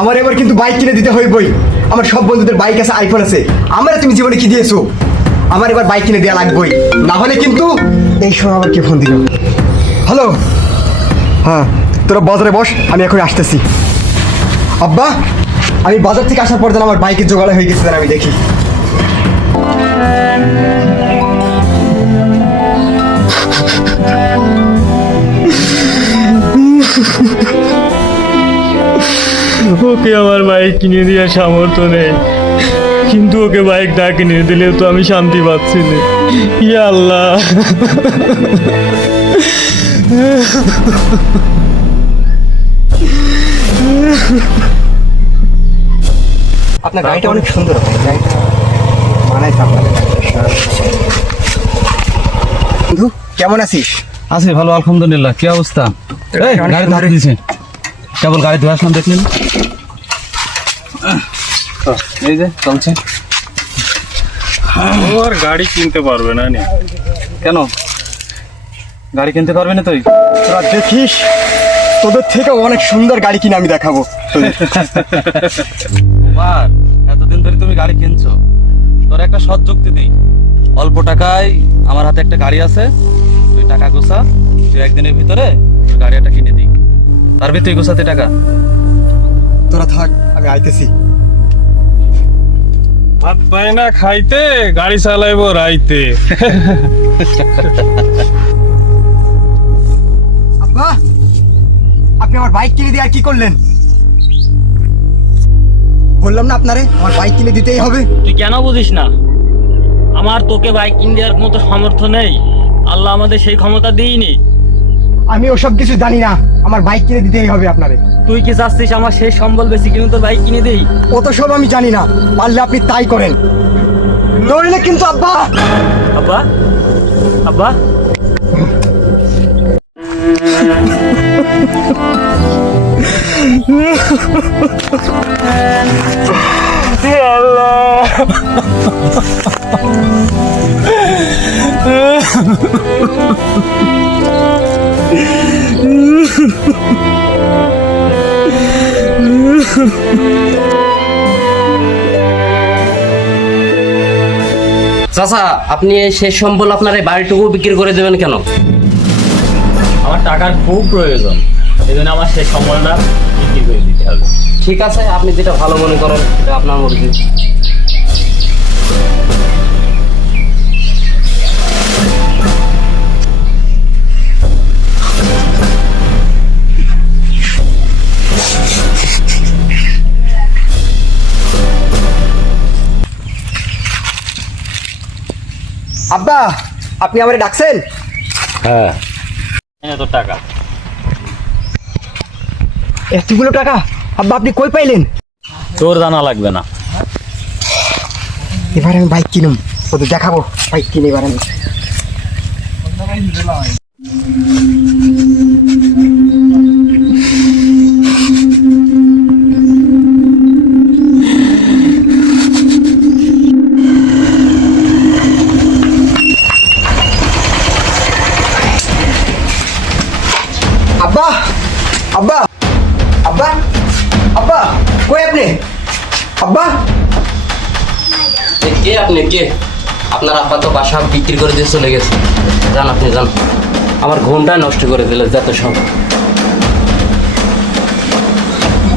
আমার এবার কিন্তু বাইক কিনে দিতে হইবই। আমার সব বন্ধুদের বাইক আছে, আইফোন আছে, আমার তুমি জীবনে কি দিয়েছো? আমার এবার বাইক কিনে দেওয়া লাগবেই, না হলে কিন্তু এই সময় আবার কে ফোন দিল? হ্যালো, হ্যাঁ তোরা বাজারে বস, আমি এখন আসতেছি। আব্বা, আমি বাজার থেকে আসার পর যেন আমার বাইকের জোগাড় হয়ে গেছে, আমি দেখি। ওকে আমার বাইক কিনে দেওয়ার সামর্থ্য নেই, কিন্তু ওকে বাইক না কিনে দিলেও তো আমি শান্তি পাচ্ছি না। ইয়া আল্লাহ। আপনার গাড়িটা অনেক সুন্দর, গাড়িটা মানায় আপনাদের। বন্ধু কেমন আছিস? আছি ভালো, আলহামদুলিল্লাহ। কি অবস্থা? এই গাড়ি ধরে দিয়েছে, কেবল গাড়ি ধরে আসলাম, দেখলেন? এই যে চলছে। ওর গাড়ি কিনতে পারবে না নি? কেন গাড়ি কিনতে পারবি না তুই? তোরা দেখিস, তোদের থেকে অনেক সুন্দর গাড়ি কিনে আমি দেখাবো তোদের। কুমার, এতদিন ধরে তুমি গাড়ি কিনছো, তোর একটা সৎ যুক্তি দিই। অল্প টাকায় আমার হাতে একটা গাড়ি আছে, তুই টাকা গোছা, তুই একদিনের ভিতরে তোর গাড়িটা কিনে দিই। পারবি তুই গোছাতে টাকা? তোরা থাক, আমি আইতেছি। ভাত পায় না খাইতে, গাড়ি চালাইবো রাইতে। আব্বা, আপনি আমার বাইক কিনে দিয়ে আর কি করলেন? বললাম না আপনারে, আমার বাইক কিনে দিতেই হবে। তুই কেন বুঝিস না? আমার তোকে বাইক কিনে দেওয়ার মতো সামর্থ্য নেই, আল্লাহ আমাদের সেই ক্ষমতা দিইনি। আমি ওসব কিছু জানি না, আমার বাইক কিনে দিতেই হবে আপনারে। তুই কি চাচ্ছিস আমার সেই সম্বল বেশি কিন্তু তোর বাইক কিনে দেই? অত সব আমি জানি না, পারলে আপনি তাই করেন, নইলে কিন্তু আব্বা। আব্বা, আব্বা, চাচা, আপনি এই শেষ সম্বল আপনার এই বাড়িটুকু বিক্রি করে দেবেন কেন? আমার টাকার খুব প্রয়োজন, এই জন্য আমার সেই সম্বলটা বিক্রি করে দিতে হবে। ঠিক আছে, আপনি যেটা ভালো মনে করেন সেটা আপনার মর্জি। আব্বা, আপনি আমারে ডাকছেন? হ্যাঁ। এই নে তোর টাকা। এতগুলো টাকা আব্বা আপনি কই পাইলেন? তোর জানা লাগবে না। এবার আমি বাইক কিনুম, ওদের দেখাবো বাইক কিনে এবার আমি। আব্বা, আব্বা, আব্বা, আব্বা, কই আপনি? আব্বা, কে আপনি? কে? আপনার আব্বা তো বাসা বিক্রি করে দিয়ে চলে গেছে। যান, আপনি যান। আমার ঘুমটা নষ্ট করে দিলে যত সব।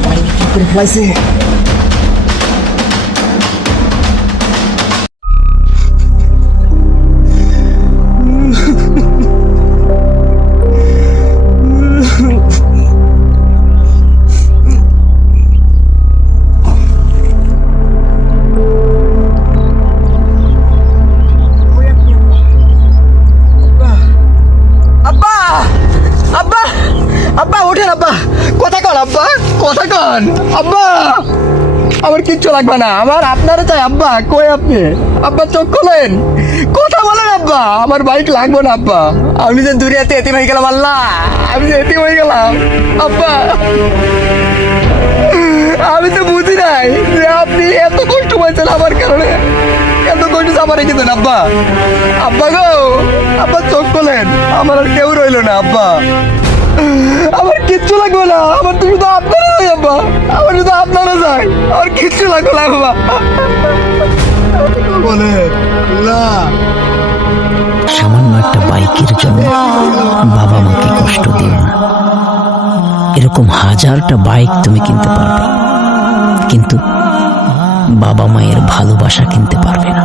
বাড়ি বিক্রি করে ফেলাইছে। আব্বা, আব্বা, আব্বা ওঠেন আব্বা, কথা কন আব্বা, কথা কন আব্বা। আমার কিচ্ছু লাগবে না, আমার আপনারে চাই আব্বা। কই আপনি আব্বা? চোখ খোলেন, কথা বলেন আব্বা। আমার বাইক লাগবে না আব্বা, আমি যে দুনিয়াতে এতিম হয়ে গেলাম। আল্লাহ, আমি যে এতিম হয়ে গেলাম আব্বা। আমি তো বুঝি নাই যে আপনি এত কষ্ট পাইছেন আমার কারণে, এত কষ্ট আমার রেখে দেন আব্বা। আব্বা গো, আব্বা চোখ খোলেন, আমার আর কেউ রইলো না আব্বা। আমার কিচ্ছু লাগবে না, আমার তো শুধু আপনার আব্বা, আমার শুধু আপনারা যাই আর কিচ্ছু লাগবে না বাবা বলে না সামান্য একটা বাইকের জন্য বাবা মাকে কষ্ট দিও না। এরকম হাজারটা বাইক তুমি কিনতে পারবে, কিন্তু বাবা মায়ের ভালোবাসা কিনতে পারবে না।